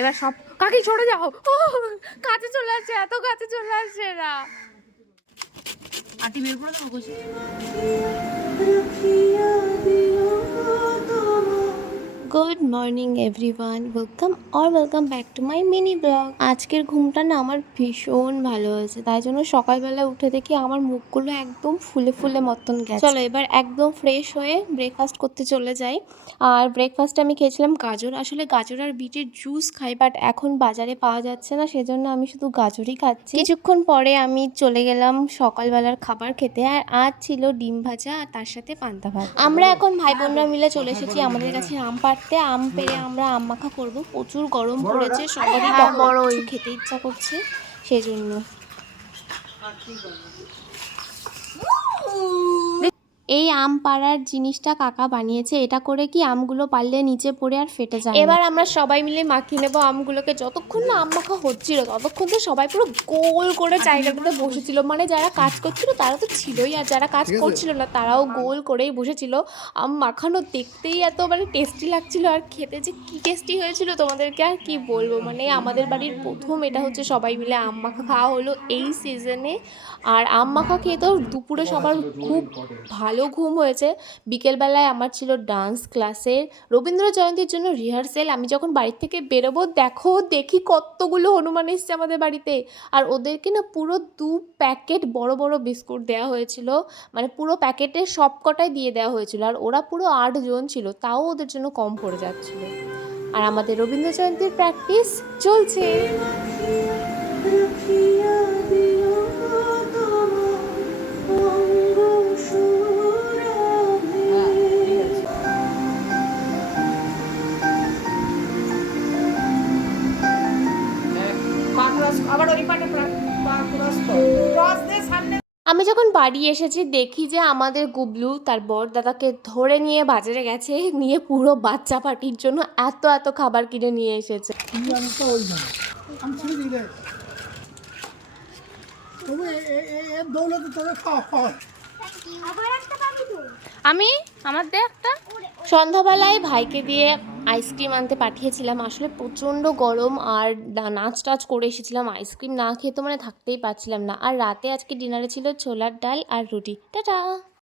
এবার সব কাকি সরে যাও, ও কাছে চলে আসছে, এত কাছে চলে আসছে এরা। আটি বের করে দেবো কইছি। Good morning everyone, welcome back to my mini blog. আজকের ঘুমটা না আমার ভীষণ ভালো হয়েছে, তাই জন্য সকালবেলা উঠে দেখি আমার মুখগুলো একদম ফুলে ফুলে মতন গেছে। চলো এবার একদম ফ্রেশ হয়ে ব্রেকফাস্ট করতে চলে যাই। আর ব্রেকফাস্টে আমি খেয়েছিলাম গাজর। আসলে গাজর আর বিটের জুস খাই, বাট এখন বাজারে পাওয়া যাচ্ছে না, সেজন্য আমি শুধু গাজরই খাচ্ছি। কিছুক্ষণ পরে আমি চলে গেলাম সকালবেলার খাবার খেতে, আর আজ ছিল ডিম ভাজা আর তার সাথে পান্তা ভাত। আমরা এখন ভাই বোনরা মিলে চলে এসেছি আমাদের কাছে আম পাড়তে। আম পেড়ে আমরা আম মাখা করবো। প্রচুর গরম পড়েছে, সবারই কিছু খেতে ইচ্ছা করছে, সেজন্য। এই আম পাড়ার জিনিসটা কাকা বানিয়েছে, এটা করে কি আমগুলো পারলে নিচে পড়ে আর ফেটে যায়। এবার আমরা সবাই মিলে মাখিয়ে নেবো আমগুলোকে। যতক্ষণ না আম মাখা হচ্ছিল ততক্ষণ তো সবাই পুরো গোল করে জায়গাটাতে বসেছিল, মানে যারা কাজ করছিল তারা তো ছিলই, আর যারা কাজ করছিল না তারাও গোল করেই বসেছিল। আম মাখানো দেখতেই এত মানে টেস্টি লাগছিল, আর খেতে যে কি টেস্টি হয়েছিল তোমাদেরকে আর কি বলবো। মানে আমাদের বাড়ির প্রথম এটা হচ্ছে সবাই মিলে আম মাখা খাওয়া হলো এই সিজনে। আর আম মাখা খেয়ে তো দুপুরে সবার খুব ভালো ঘুম হয়েছে। বিকেলবেলায় আমার ছিল ডান্স ক্লাসের রবীন্দ্র জয়ন্তীর জন্য রিহার্সেল। আমি যখন বাড়ির থেকে বেরোবো দেখি কতগুলো হনুমান এসছে আমাদের বাড়িতে। আর ওদেরকে না পুরো 2 প্যাকেট বড় বড় বিস্কুট দেওয়া হয়েছিল, মানে পুরো প্যাকেটে সব কটাই দিয়ে দেওয়া হয়েছিল। আর ওরা পুরো 8 জন ছিল, তাও ওদের জন্য কম পড়ে যাচ্ছিল। আর আমাদের রবীন্দ্র জয়ন্তীর প্র্যাকটিস চলছে। আমি যখন বাড়ি এসেছি দেখি যে আমাদের গুবলু তার বর দাদাকে ধরে নিয়ে বাজারে গেছে, নিয়ে পুরো বাচ্চা পার্টির জন্য এত এত খাবার কিনে নিয়ে এসেছে। আমি আমার দে একটা। সন্ধ্যাবেলায় ভাইকে দিয়ে আইসক্রিম আনতে পাঠিয়েছিলাম। আসলে প্রচণ্ড গরম আর নাচ টাচ করে এসেছিলাম, আইসক্রিম না খেয়ে তো মানে থাকতেই পারছিলাম না। আর রাতে আজকে ডিনারে ছিল ছোলার ডাল আর রুটি। টাটা।